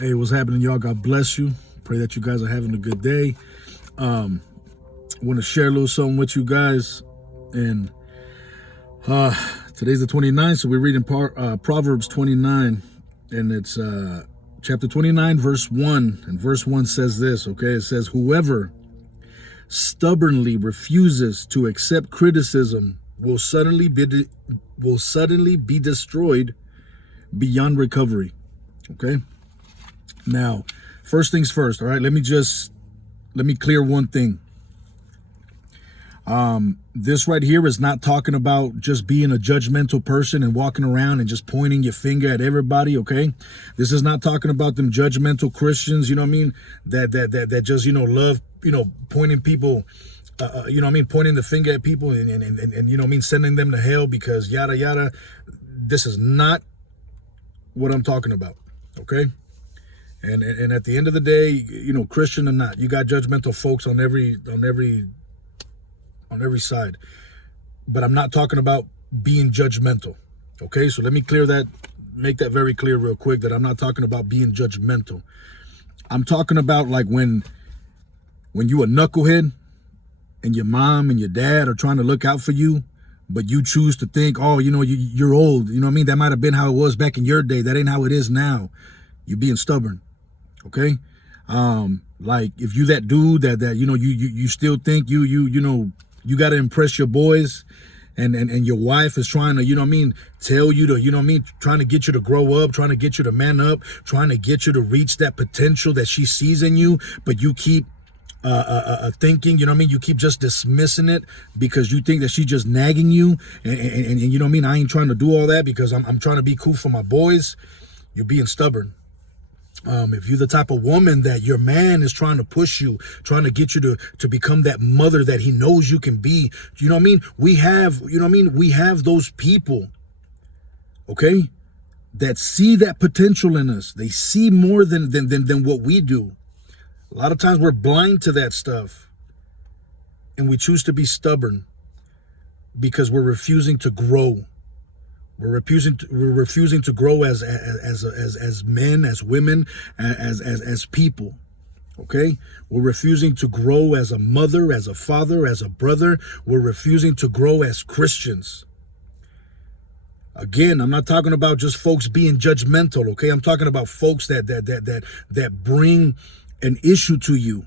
Hey, what's happening, y'all? God bless you. Pray that you guys are having a good day. I want to share a little something with you guys. And today's the 29th, so we're reading Proverbs 29, and it's chapter 29, verse 1. And verse 1 says this, okay? It says, whoever stubbornly refuses to accept criticism will suddenly be destroyed beyond recovery. Okay? Now, first things first, all right? Let me clear one thing. This right here is not talking about just being a judgmental person and walking around and just pointing your finger at everybody, okay? This is not talking about them judgmental Christians, you know what I mean? That just, love, pointing people, pointing the finger at people and you know what I mean, sending them to hell because yada, yada. This is not what I'm talking about, okay? And at the end of the day, Christian or not, you got judgmental folks on every side. But I'm not talking about being judgmental. Okay, so let me make that very clear real quick, that I'm not talking about being judgmental. I'm talking about like when you a knucklehead and your mom and your dad are trying to look out for you, but you choose to think, oh, you're old. You know what I mean? That might have been how it was back in your day. That ain't how it is now. You're being stubborn. Okay? Like if you that dude that you still think you got to impress your boys and your wife is trying to, tell you to, trying to get you to grow up, trying to get you to man up, trying to get you to reach that potential that she sees in you, but you keep thinking, you keep just dismissing it because you think that she's just nagging you and I ain't trying to do all that because I'm trying to be cool for my boys. You're being stubborn. If you're the type of woman that your man is trying to push you, trying to get you to become that mother that he knows you can be, we have those people, okay, that see that potential in us. They see more than what we do. A lot of times we're blind to that stuff and we choose to be stubborn because we're refusing to grow. We're refusing to grow as men, as women, as people. Okay? We're refusing to grow as a mother, as a father, as a brother. We're refusing to grow as Christians. Again, I'm not talking about just folks being judgmental, okay? I'm talking about folks that bring an issue to you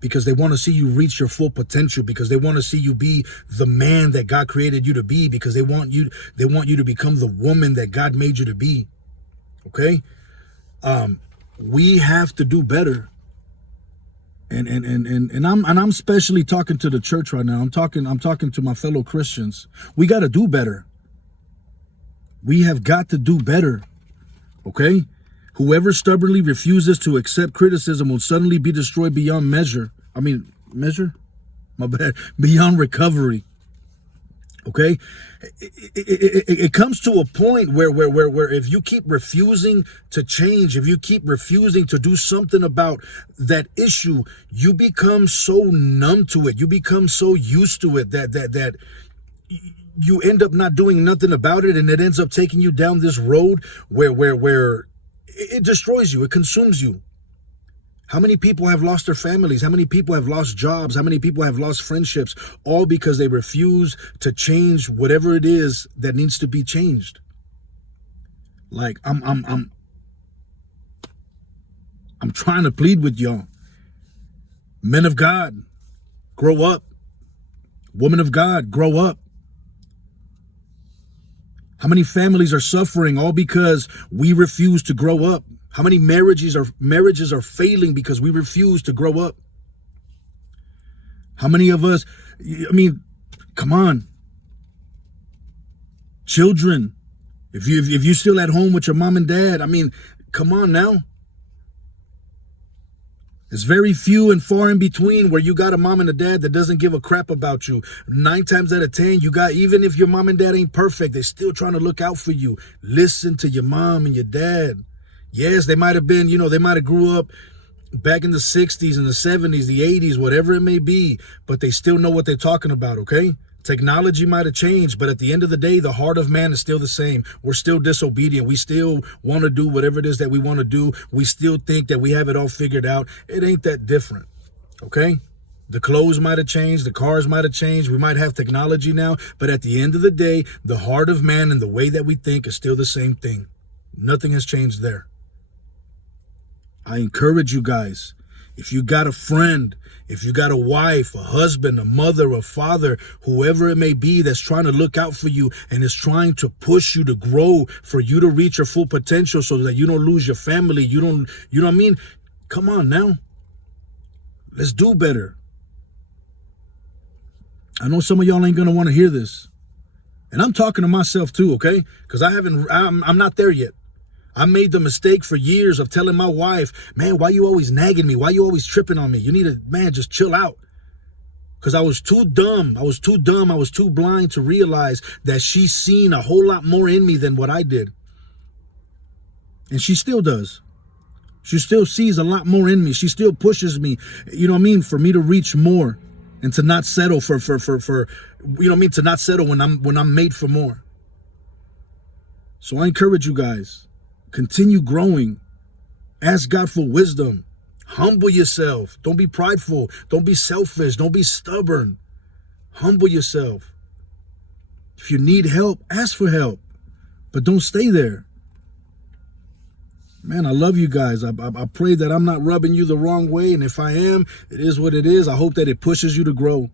because they want to see you reach your full potential, because they want to see you be the man that God created you to be, because they want you to become the woman that God made you to be. Okay? We have to do better. And I'm especially talking to the church right now. I'm talking to my fellow Christians. We got to do better. We have got to do better. Okay? Whoever stubbornly refuses to accept criticism will suddenly be destroyed beyond measure? My bad. Beyond recovery. Okay? It comes to a point where if you keep refusing to change, if you keep refusing to do something about that issue, you become so numb to it. You become so used to it that you end up not doing nothing about it, and it ends up taking you down this road where it destroys you. It consumes you. How many people have lost their families? How many people have lost jobs? How many people have lost friendships? All because they refuse to change whatever it is that needs to be changed. Like I'm trying to plead with y'all. Men of God, grow up. Women of God, grow up. How many families are suffering all because we refuse to grow up? How many marriages are failing because we refuse to grow up? How many of us, come on. Children, if you're still at home with your mom and dad, come on now. It's very few and far in between where you got a mom and a dad that doesn't give a crap about you. 9 times out of 10, even if your mom and dad ain't perfect, they're still trying to look out for you. Listen to your mom and your dad. Yes, they might have been, they might have grew up back in the 60s and the 70s, the 80s, whatever it may be, but they still know what they're talking about, okay? Technology might have changed, but at the end of the day, the heart of man is still the same. We're still disobedient. We still want to do whatever it is that we want to do. We still think that we have it all figured out. It ain't that different, okay? The clothes might have changed. The cars might have changed. We might have technology now, but at the end of the day, the heart of man and the way that we think is still the same thing. Nothing has changed there. I encourage you guys, if you got a friend, if you got a wife, a husband, a mother, a father, whoever it may be that's trying to look out for you and is trying to push you to grow, for you to reach your full potential so that you don't lose your family, you know what I mean? Come on now. Let's do better. I know some of y'all ain't going to want to hear this. And I'm talking to myself too, okay? Because I'm not there yet. I made the mistake for years of telling my wife, man, why you always nagging me? Why you always tripping on me? You need to, man, just chill out. Because I was too dumb. I was too blind to realize that she's seen a whole lot more in me than what I did. And she still does. She still sees a lot more in me. She still pushes me, you know what I mean, for me to reach more and to not settle for you know what I mean, to not settle when I'm made for more. So I encourage you guys. Continue growing. Ask God for wisdom. Humble yourself. Don't be prideful. Don't be selfish. Don't be stubborn. Humble yourself. If you need help, ask for help. But don't stay there. Man, I love you guys. I pray that I'm not rubbing you the wrong way. And if I am, it is what it is. I hope that it pushes you to grow.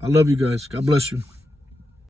I love you guys. God bless you.